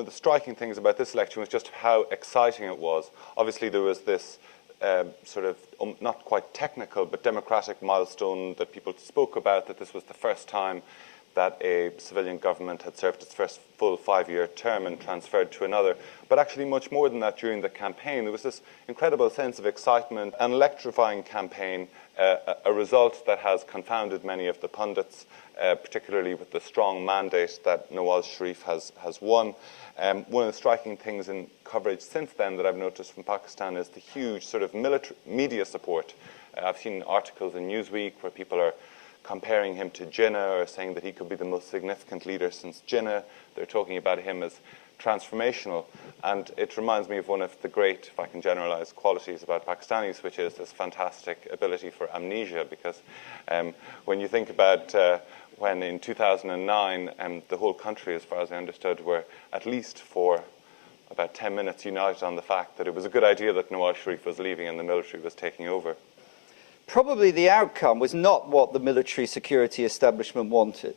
of the striking things about this election was just how exciting it was. Obviously, there was this sort of not quite technical but democratic milestone that people spoke about, that this was the first time that a civilian government had served its first full 5-year term and transferred to another. But actually much more than that, during the campaign, there was this incredible sense of excitement, an electrifying campaign, a result that has confounded many of the pundits, particularly with the strong mandate that Nawaz Sharif has won. One of the striking things in coverage since then that I've noticed from Pakistan is the huge sort of military media support. I've seen articles in Newsweek where people are comparing him to Jinnah, or saying that he could be the most significant leader since Jinnah. They're talking about him as transformational. And it reminds me of one of the great, if I can generalize, qualities about Pakistanis, which is this fantastic ability for amnesia. Because when you think about when in 2009, the whole country, as far as I understood, were at least for about 10 minutes united on the fact that it was a good idea that Nawaz Sharif was leaving and the military was taking over. Probably the outcome was not what the military security establishment wanted.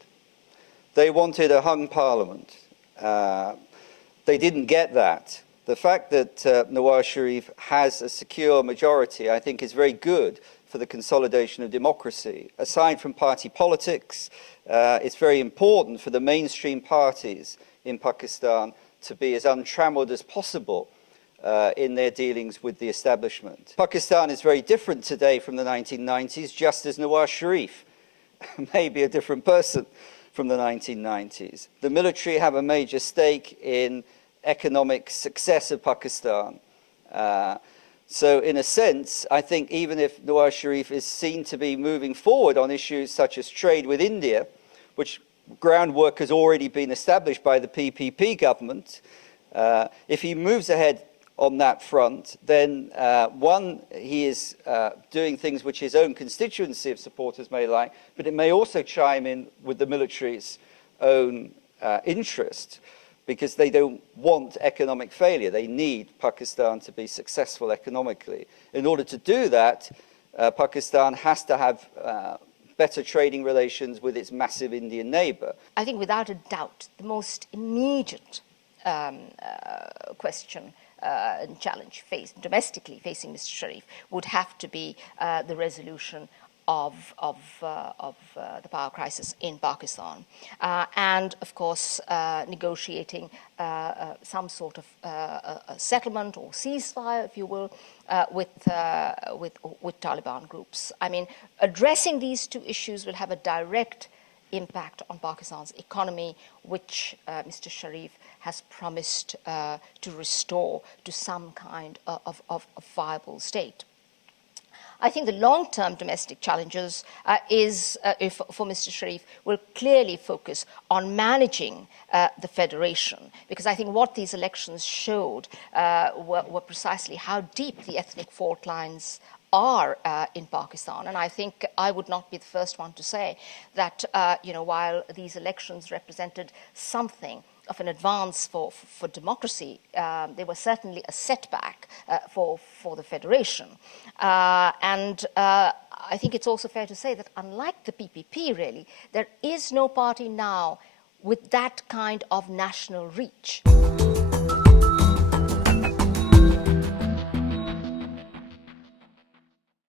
They wanted a hung parliament. They didn't get that. The fact that Nawaz Sharif has a secure majority, I think, is very good for the consolidation of democracy. Aside from party politics, it's very important for the mainstream parties in Pakistan to be as untrammeled as possible in their dealings with the establishment. Pakistan is very different today from the 1990s, just as Nawaz Sharif may be a different person from the 1990s. The military have a major stake in economic success of Pakistan. So in a sense, I think even if Nawaz Sharif is seen to be moving forward on issues such as trade with India, which groundwork has already been established by the PPP government, if he moves ahead on that front, then one, he is doing things which his own constituency of supporters may like, but it may also chime in with the military's own interest, because they don't want economic failure. They need Pakistan to be successful economically. In order to do that, Pakistan has to have better trading relations with its massive Indian neighbor. I think without a doubt, the most immediate question and challenge domestically facing Mr. Sharif would have to be the resolution of the power crisis in Pakistan, and of course negotiating some sort of a settlement or ceasefire, if you will, with Taliban groups. I mean, addressing these two issues will have a direct impact on Pakistan's economy, which Mr. Sharif has promised to restore to some kind of viable state. I think the long-term domestic challenges for Mr. Sharif will clearly focus on managing the federation, because I think what these elections showed were precisely how deep the ethnic fault lines are in Pakistan. And I think I would not be the first one to say that, while these elections represented something of an advance for democracy, they were certainly a setback for the federation. And I think it's also fair to say that unlike the PPP, really, there is no party now with that kind of national reach.